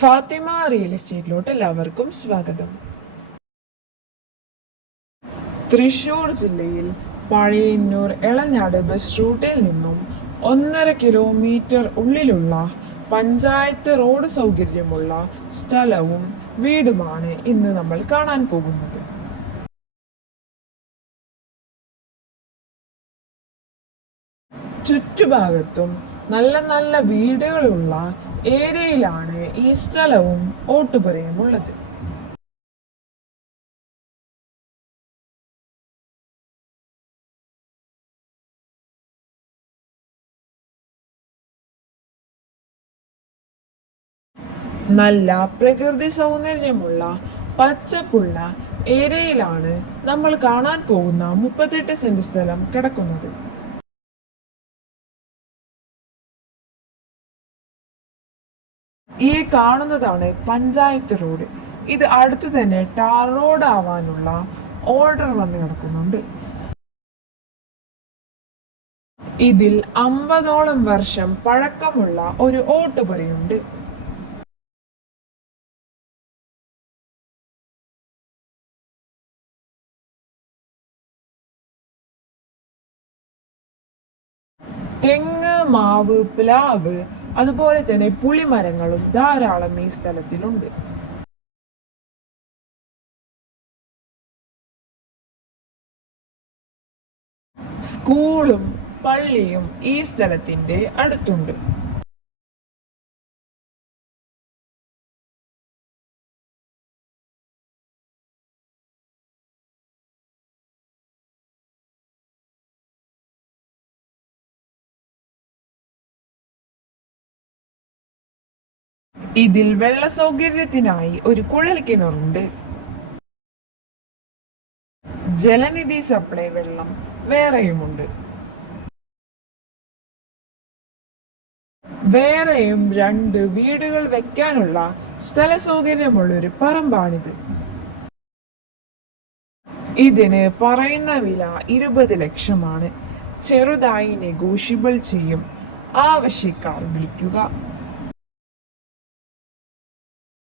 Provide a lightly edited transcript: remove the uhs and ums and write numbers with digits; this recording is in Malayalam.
ഫാത്തിമ റിയൽ എസ്റ്റേറ്റിലോട്ട് എല്ലാവർക്കും സ്വാഗതം. തൃശൂർ ജില്ലയിൽ പഴയന്നൂർ എളനാട് ബസ് റൂട്ടിൽ നിന്നും 1.5 കിലോമീറ്റർ ഉള്ളിലുള്ള പഞ്ചായത്ത് റോഡ് സൗകര്യമുള്ള സ്ഥലവും വീടുമാണ് ഇന്ന് നമ്മൾ കാണാൻ പോകുന്നത്. ചുറ്റുഭാഗത്തും നല്ല നല്ല വീടുകളുള്ള ഏരിയയിലാണ് ഈ സ്ഥലവും ഓട്ടുപുരയും ഉള്ളത്. നല്ല പ്രകൃതി സൗന്ദര്യമുള്ള പച്ചപ്പുള്ള ഏരിയയിലാണ് നമ്മൾ കാണാൻ പോകുന്ന 38 സെന്റ് സ്ഥലം കിടക്കുന്നത്. ഈ കാണുന്നതാണ് പഞ്ചായത്ത് റോഡ്. ഇത് അടുത്തു തന്നെ ടാർ റോഡ് ആവാനുള്ള ഓർഡർ വന്ന് കിടക്കുന്നുണ്ട്. ഇതിൽ 50ഓളം വർഷം പഴക്കമുള്ള ഒരു ഓട്ടുപുരയുണ്ട്. തെങ്ങ്, മാവ്, പ്ലാവ്, അതുപോലെ തന്നെ പുളിമരങ്ങളും ധാരാളം ഈ സ്ഥലത്തിലുണ്ട്. സ്കൂളും പള്ളിയും ഈ സ്ഥലത്തിന്റെ അടുത്തുണ്ട്. ഇതിൽ വെള്ള സൗകര്യത്തിനായി ഒരു കുഴൽ കിണറുണ്ട്. ജലനിധി സപ്ലൈ വെള്ളം വേറെയുമുണ്ട്. വേറെയും 2 വീടുകൾ വെക്കാനുള്ള സ്ഥല സൗകര്യമുള്ള ഒരു പറമ്പാണിത്. ഇതിന് പറയുന്ന വില 20 ലക്ഷമാണ്. ചെറുതായി നെഗോഷ്യബിൾ ചെയ്യും. ആവശ്യക്കാർ വിളിക്കുക.